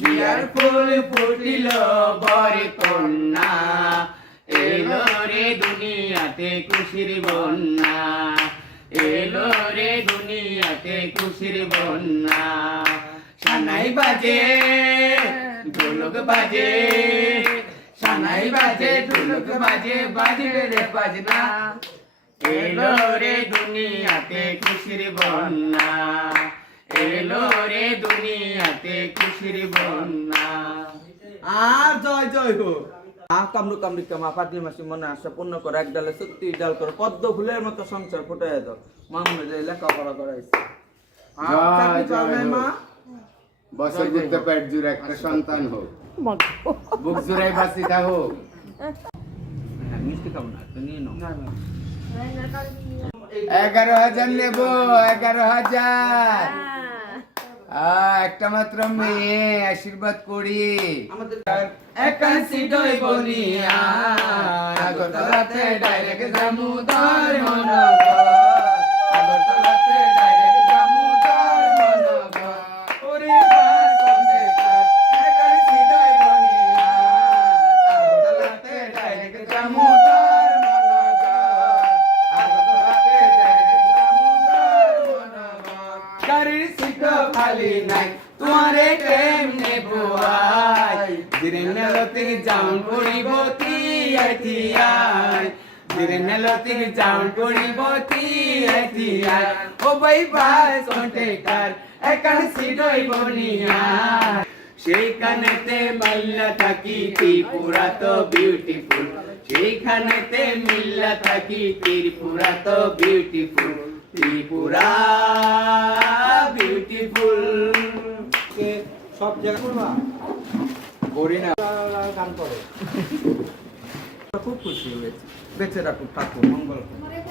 বিয়ার ফুল ফুটিল বরে কন্যা, এলো রে দুনিয়াতে খুশির বন্যা, এলো রে দুনিয়াতে খুশির বন্যা। সানাই বাজে ঢোলক বাজে, সানাই বাজে ঢোলক বাজে, বাজবে রে বাজনা, এলো রে দুনিয়াতে খুশির বন্যা, এলো রে দুনিয়াতে খুশির বন্যা। আর জয় জয় হোক। কামরু কামরু কামা পাতি মাসি মনে আশা পূর্ণ করো, এক ডালে সত্যি ডাল করো, পদ্ম ফুলের মতো সংসার ফুটাই দাও। মামুনে যে লেখাপড়া করাইছে, জয় জয় মা হোক। বছর ঘুরতে পেট জুড়ে একটা সন্তান হোক, বুক জুড়াই বাঁচিতা হোক। হ্যাঁ, মিষ্টি খাবো না, তো নিয়ে নাও। 11,000 নেব, 11,000। একটা মাত্র মেয়ে, আশীর্বাদ করি। আমাদের একাশি ডই বনিয়া, আগরতলাতে ডাইরেক্ট জামুদার মনগর, আগরতলাতে ডাইরেক্ট জামুদার মনগর। ওরে বাস কন্ডাক্টর, একাশি ডই বনিয়া, আগরতলাতে ডাইরেক্ট জামুদার মনগর, আগরতলাতে ডাইরেক্ট জামুদার মনগর। গাড়ির সিট খালি নাই, তোমারে কেমনে বোয়াই, ধীরে নেলতির জাউন পড়িব তিয়াই তিয়াই, ধীরে নেলতির জাউন পড়িব তিয়াই তিয়াই। ও ভাই বাস কন্ট্রাক্টর, একান সিডই বনিয়া, সেইখানেতে মিল্লা থাকি ত্রিপুরা তো বিউটিফুল, সেইখানেতে মিল্লা থাকি ত্রিপুরা তো বিউটিফুল, ত্রিপুরা বিউটিফুল। সব জায়গা করবা, করি না। গান করে। খুব খুশি হয়েছে, বেঁচে রাখুক ঠাকুর, মঙ্গল করুক।